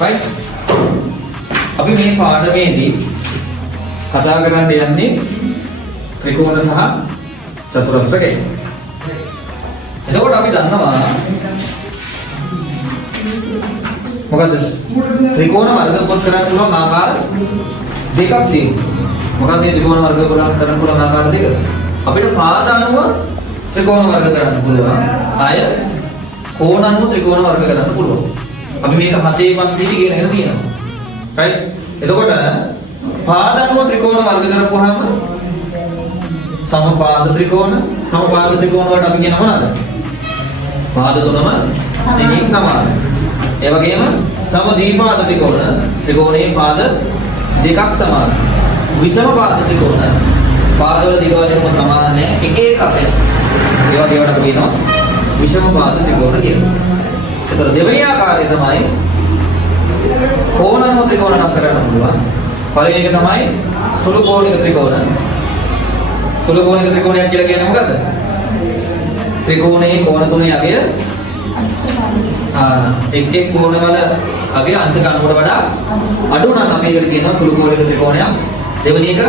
right? අපි මේ පාඩමේදී කතා කරන්න යන්නේ ත්‍රිකෝණ සහ චතුරස්‍ර ගැන. එතකොට අපි දන්නවා මොකද්ද? ත්‍රිකෝණ වර්ග කොට කරන්න පුළුවන් ආකාර දෙකක් තියෙනවා. මොකක්ද මේ ත්‍රිකෝණ වර්ග කරන්න පුළුවන් ආකාර දෙක? අපිට පාද අනුව ත්‍රිකෝණ වර්ග කරන්න පුළුවන්. ආය කෝණ අනුව ත්‍රිකෝණ වර්ග කරන්න පුළුවන්. අපි මේක හතේ පන්තියේ කියලා එන තියෙනවා. right? එතකොට පාද අනුව ත්‍රිකෝණ වර්ග කරපුවාම සමපාද ත්‍රිකෝණ වලට අපි කියනවා මොනවාද? පාද තුනම දෙකකින් සමානයි. ඒ වගේම සමද්විපාද ත්‍රිකෝණයේ පාද දෙකක් සමානයි. විෂම පාද ත්‍රිකෝණ පාදවල දිග වලින්ම සමාන නැහැ. එක එක අතේ. ඒ වගේ ඒවට අපි කියනවා විෂම පාද ත්‍රිකෝණ කියලා. ඒතර දෙවෙනි ආකාරය තමයි කෝණ ත්‍රිකෝණ නම් කරන්න පුළුවන්. පළවෙනි එක තමයි සුළු කෝණික ත්‍රිකෝණ. සුළු කෝණික ත්‍රිකෝණයක් කියලා කියන්නේ මොකද්ද? ත්‍රිකෝණයේ කෝණ තුනේ අගය එක් කෝණවල අගය අංශක අණුවට වඩා අඩු නම් අපි ඒකට කියනවා සුළු කෝණික ත්‍රිකෝණයක්. දෙවෙනි එක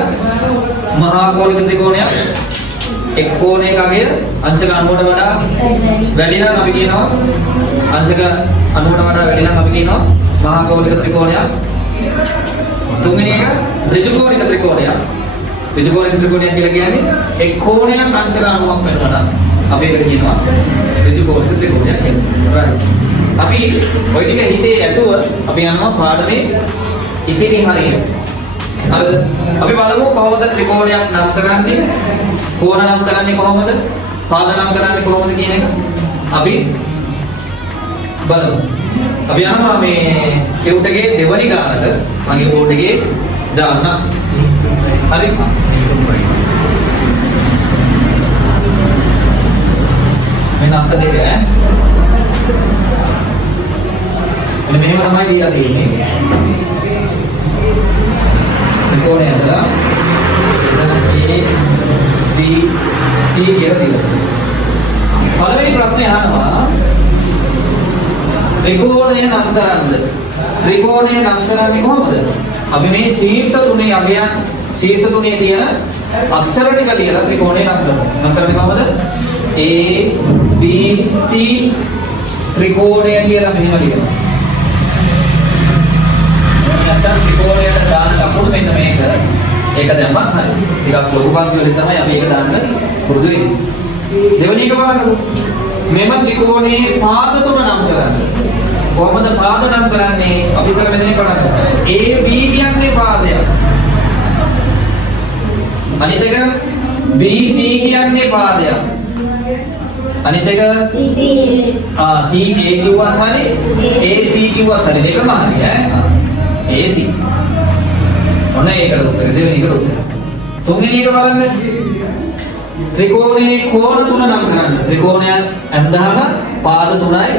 මහා කෝණික ත්‍රිකෝණයක්. එක් කෝණයක අගය අංශක අණුවට වඩා වැඩි නම් අපි කියනවා අංශක අණුවට වඩා වැඩි නම් අපි කියනවා මහා කෝණික ත්‍රිකෝණයක්. තුන්වෙනි එක ඍජු කෝණික ත්‍රිකෝණයක්. ඍජු කෝණික ත්‍රිකෝණයක් කියලා කියන්නේ එක් කෝණයක් අංශක අණුවක් වෙනවා නම් අපි ඒකට කියනවා ඍජු කෝණික ත්‍රිකෝණයක් කියලා. right. අපි ওই ටික හිතේ ඇතුව අපි යනවා පාඩමේ ඉතිරි හරියට. හරිද? අපි බලමු කොහොමද ත්‍රිකෝණයක් නම් කරන්නේ? කෝණ නම් කරන්නේ කොහොමද? පාද නම් කරන්නේ කොහොමද කියන එක අපි බලමු. අපි යනවා මේ කෙවුටගේ දෙවනි ගානට මගේ බෝඩ් එකේ දාන්න. හරි? මෙන්න අංක දෙක ඈ. මෙන්න මෙහෙම තමයි දීලා තියෙන්නේ. ත්‍රිකෝණය ඇදලා එතන A B C කියලා දීලා. පළවෙනි ප්‍රශ්නේ අහනවා ත්‍රිකෝණය නම් කරන්නේ. ත්‍රිකෝණය නම් කරන්නේ කොහොමද? අපි මේ ශීර්ෂ තුනේ අගයන් ශීර්ෂ තුනේ තියෙන අක්ෂර ටික ලියලා ත්‍රිකෝණය නම් කරනවා. නම් කරන්නේ කොහොමද? A B C ත්‍රිකෝණය කියලා මෙහෙම ලියනවා. නැත්නම් ත්‍රිකෝණයට දාන ලකුණු මෙන්න මේක. ඒක දැම්මත් හරි. ටිකක් ලොකු පන්ති වලින් තමයි අපි ඒක දාන්න පුරුදු වෙන්නේ. දෙවෙනි එක බලන්නකෝ. මෙම ත්‍රිකෝණයේ පාද තුන නම් කරන්නේ. කොහොමද පාද නම් කරන්නේ? අපි ඉස්සර මෙතනින් පටන් ගමු. A B කියන්නේ පාදයක්. අනිත් එක B C කියන්නේ පාදයක්. අනිත් එක C A කිව්වත් හරි A C කිව්වත් හරි දෙකම හරි ඈ. A C. ඔන්න ඒකට උත්තර දෙවෙනි එකට උත්තර. තුන්වෙනි එක බලන්න. ත්‍රිකෝණයේ කෝණ තුන නම් කරන්න. ත්‍රිකෝණයක් අඳහම පාද තුනයි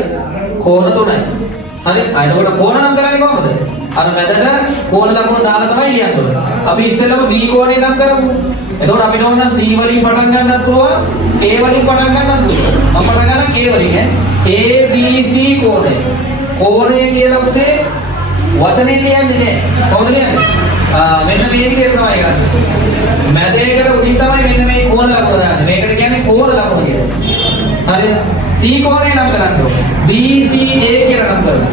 කෝණ තුනයි. හරි? එතකොට කෝණ නම් කරන්නේ කොහොමද? අර මැදට කෝණ ලකුණ දාලා තමයි ලියන්න ඕනේ. අපි ඉස්සෙල්ලාම B කෝණය නම් කරමු. එතකොට අපිට ඕන නම් C වලින් පටන් ගන්නත් පුළුවන්, A වලින් පටන් ගන්නත් පුළුවන්. මම පටන් ගන්නම් A වලින් ඈ. A B C කෝණය. කෝණය කියලා පුතේ වචනේ ලියන්නේ නෑ. කොහොමද ලියන්නේ? මෙන්න මේ විදිහට තමයි ගන්න. මැදයකට උඩින් තමයි මෙන්න මේ කෝණ ලකුණ දාන්නේ. මේකට කියන්නේ කෝණ ලකුණ කියලා. හරිද? C කෝණය නම් කරන්න ඕනේ. B C A කියලා නම් කරමු.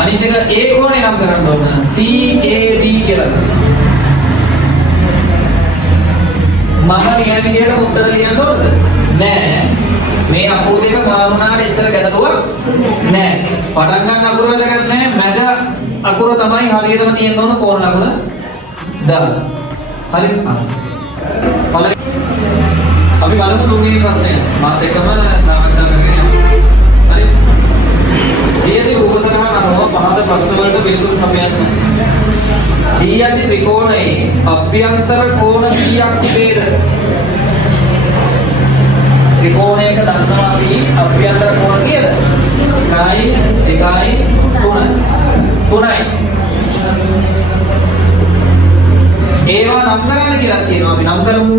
අනිත් එක A කෝණය නම් කරන්න ඕනේ. C A D කියලා. මම කියන විදිහට උත්තර ලියන්න ඕනද? නෑ. මේ අකුරු දෙක පාරුණාට එච්චර ගැටලුවක් නෑ. පටන් ගන්න අකුර වැදගත් නෑ. මැද අකුර තමයි හරියටම තියෙන්න ඕන කෝණ ලකුණ දාන්න. හරි? අපි බලමු තුන්වෙනි ප්‍රශ්නය. මාත් එක්කම සාකච්ඡා කරගෙන යමු. හරි? ඊයේ උපසකහන අනුව පහත ප්‍රශ්න වලට පිළිතුරු සපයන්න. දී යටි ත්‍රිකෝණයේ අභ්‍යන්තර කෝණ කීයක් තිබේද? ත්‍රිකෝණයක දන්නවා අපි අභ්‍යන්තර කෝණ කීයද? 1 2 3 3යි. ඒවා නම් කරන්න කියලා කියනවා. අපි නම් කරමු.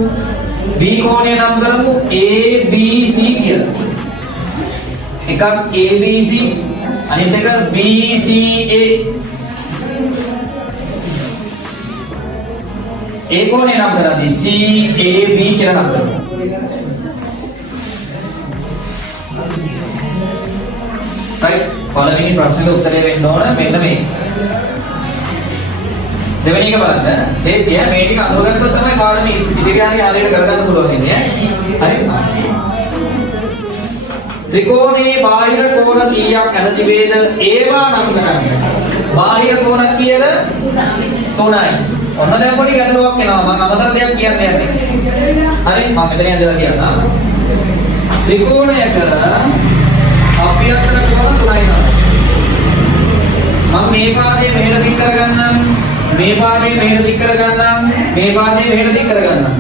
B කෝණය නම් කරමු A B C කියලා. එකක් ABC අනිත් එක BCA. ඒ කෝණය නම් කරද්දී CAB කියලා නම් කරනවා. right පළවෙනි ප්‍රශ්නෙට උත්තරේ වෙන්න ඕන මෙන්න මේ. දෙවෙනි එක බලන්න. දේශිය මේ ටික අඳුරගත්තොත් තමයි පාඩමේ ඉතිරිගානේ හරියට කරගන්න පුළුවන් ඉන්නේ. හරි? ත්‍රිකෝණයේ බාහිර කෝණ කීයක් ඇත තිබේද? ඒවා නම් කරන්න. බාහිර කෝණ කීයද? 3යි. ඔන්න දැන් පොඩි ගැටලුවක් එනවා. මම අමතර දෙයක් කියන්න යන්නේ. හරි? මම මෙතන ඉඳලා කියන්නම්. ත්‍රිකෝණයක අභ්‍යන්තර කෝණ 3යි තමයි. මම මේ පාදයේ මෙහෙට දික් කරගන්නම්. මේ පාදයේ මෙහෙට දික් කරගන්නම්. මේ පාදයේ මෙහෙට දික් කරගන්නම්.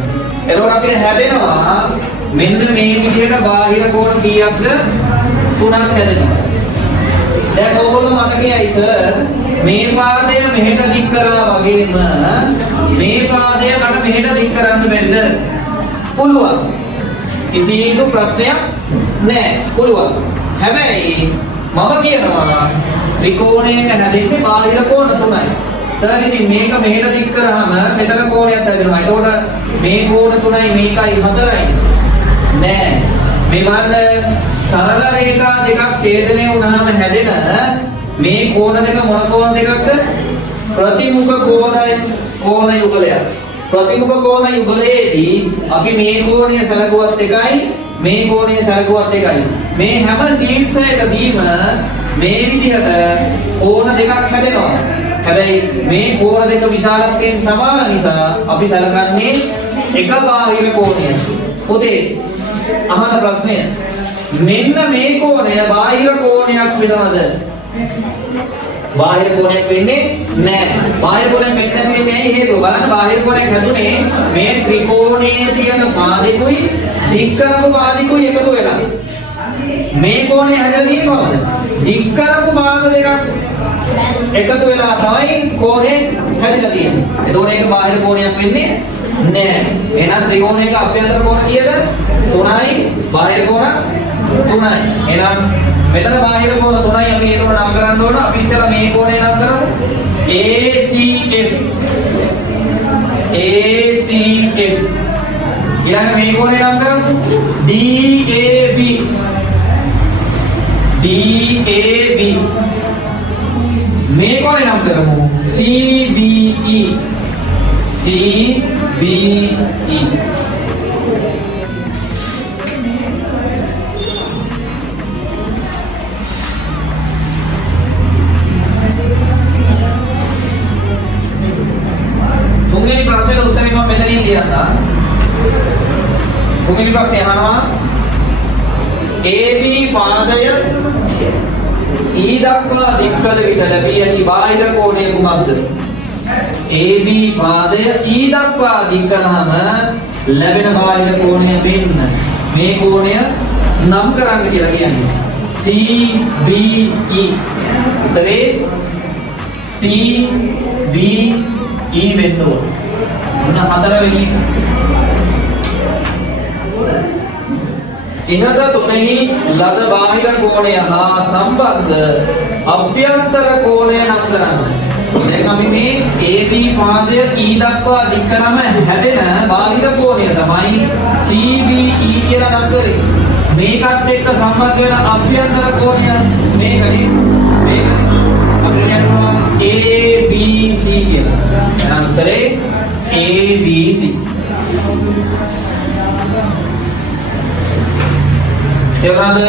එතකොට අපිට හැදෙනවා මෙන්න මේ විදිහට බාහිර කෝණ කීයක්ද? 3ක් හැදෙනවා. දැන් ඕගොල්ලෝ මතකයි සර් මේ පාදය මෙහෙට දික් කරා වගේම මේ පාදය මට මෙහෙට දික් කරන්න බැරිද? පුළුවන්. කිසිදු ප්‍රශ්නයක් නැහැ. පුළුවන්. හැබැයි මම කියනවා ත්‍රිකෝණයක හැදෙන්නේ බාහිර කෝණ 3යි. සර් ඉතින් මේක මෙහෙට දික් කරාම මෙතන කෝණයක් හැදෙනවා. ඒකෝට මේ කෝණ 3යි මේකයි 4යි. නෑ. මේ වන්න සරල රේඛා දෙකක් ඡේදනය වුණාම හැදෙන මේ කෝණ දෙක මොන කෝණ දෙකක්ද? ප්‍රතිමුඛ කෝණ යුගලයක්. ප්‍රතිමුඛ කෝණ යුගලයේදී අපි මේ කෝණය සැලකුවත් එකයි මේ කෝණය සැලකුවත් එකයි. මේ හැම ශීර්ෂ එකදීම මේ විදිහට කෝණ දෙකක් හැදෙනවා. හැබැයි මේ කෝණ දෙක විශාලත්වයෙන් සමාන නිසා අපි සැලකන්නේ එක බාහිර කෝණය. පොතේ අහන ප්‍රශ්නය මෙන්න මේ කෝණය බාහිර කෝණයක් වෙනවද? බාහිර කෝණයක් වෙන්නේ නැහැ. බාහිර කෝණයක් වෙන්නේ නැහැ හේතුව බලන්න බාහිර කෝණයක් හැදුනේ මේ ත්‍රිකෝණයේ තියෙන පාදිකුයි දික් කරපු පාදිකුයි එකතු වෙලා. මේ කෝණය හැදලා තියෙන්නේ කොහොමද? දික් කරපු පාද දෙකක් එකතු වෙලා තමයි කෝණය හැදලා තියෙන්නේ. එතකොට ඒක බාහිර කෝණයක් වෙන්නේ නැහැ. එහෙනම් ත්‍රිකෝණයක අභ්‍යන්තර කෝණ කීයද? 3යි. බාහිර කෝණ 3යි. එහෙනම් මෙතන බාහිර කෝණ 3යි අපි ඒක නම් කරන්න ඕන. අපි ඉස්සෙල්ලා මේ කෝණය නම් කරමු. ACF. ඊළඟ මේ කෝණය නම් කරමු. DAB. මේ කෝණය නම් කරමු. CBE. තුන්වෙනි ප්‍රශ්නෙට උත්තරේ මම මෙතනින් ලියන්නම්. තුන්වෙනි ප්‍රශ්නේ අහනවා AB පාදය E දක්වා දික් කළ විට ලැබී ඇති බාහිර කෝණය කුමක්ද? AB පාදය E දක්වා දික් කළාම ලැබෙන බාහිර කෝණය වෙන්න මේ කෝණය නම් කරන්න කියලා කියන්නේ CBE. උත්තරේ CBE වෙන්න ඕන. මොන හතරවෙනි ඉහත තුනෙහි ලද බාහිර කෝණය හා සම්බන්ධ අභ්‍යන්තර කෝණය නම් කරන්න. දැන් අපි මේ AB පාදය E දක්වා දික් කරාම හැදෙන බාහිර කෝණය තමයි CBE කියලා නම් කරේ. මේකත් එක්ක සම්බන්ධ වෙන අභ්‍යන්තර කෝණය මේකනේ. මේක අපිට කියනවා ABC කියලා. එහෙනම් උත්තරේ ABC. එවනද